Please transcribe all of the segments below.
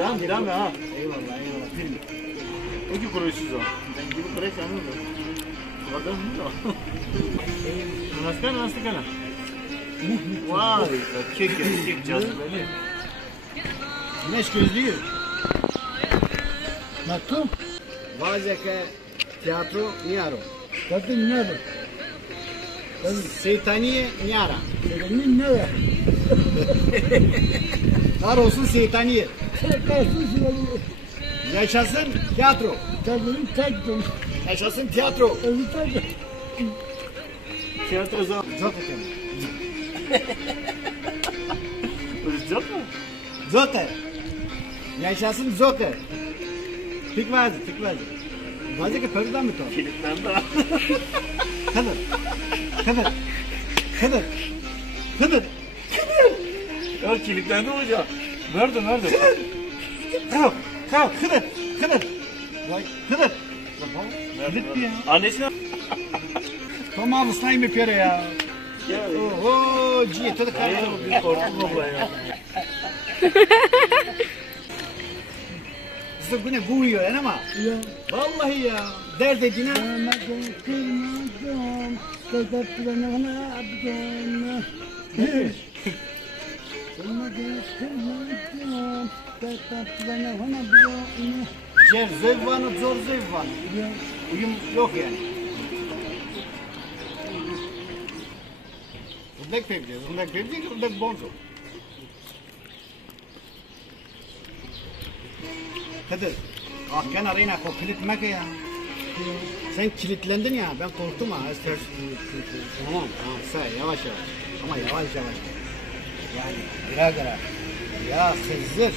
Tamam tamam ha. Eyvallah eyvallah. Peki kuruyorsunuz o. Ben gibi kuruyor sanırım da. Bakalım mı o? Nasıl kana? Vay, kek cazibeli. Güneş gözlüğü. Nasıl? Vazeke tiyatro Niaro. Kadın ne bu? Seytaniye Niara. Senin ne var? Kahrolsun Seytaniye. Kalsın silahı. Yaşasın tiyatro. Kadının taktım. Yaşasın tiyatro. Öbür taktım. Tiyatro zor. Zor efendim. Zor mu? Zote. Yaşasın Zote. Tikvazi. Vazike perden mi to? Kilitlendi. Hıdır. Ya kilitlendi hocam. Nerede? Kalk, hıdır. Vay, hıdır. Kilitli ya. Annesine... Tamam, ıslayayım bir kere ya. Oho, ciye, tadı kayboldu. Bir korktum abla ya. Size bu ne uyuyor yani ama? Ya. Vallahi ya. Dert edine. Kırmadım. Kırmadım. Zevvanı zor zevvan. Uyum yok yani. Undek pevci, undek bonzo. Hadi. Ahken arayına kilitmek ya. Sen kilitlendin ya, ben korktum ha. Tamam, say yavaş. Ama yavaş. Yani gara. Ya Hızır.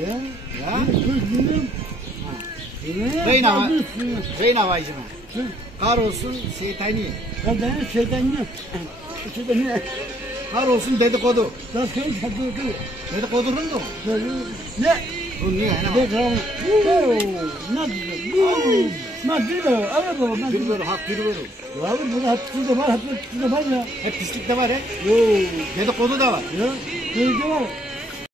Ya. Reyna vaycına. Kahrolsun şeytani. Kadının şeytanı. Kahrolsun dedikodu. Nasıl dedikodu? Dedikodu mu? Ne? Bu niye? Dedikodu. Bir böyle hak bir böyle. Abi burada haksız da var ya. Hep pislik de var he. Dedikodu da var. Ya, dedikodu var.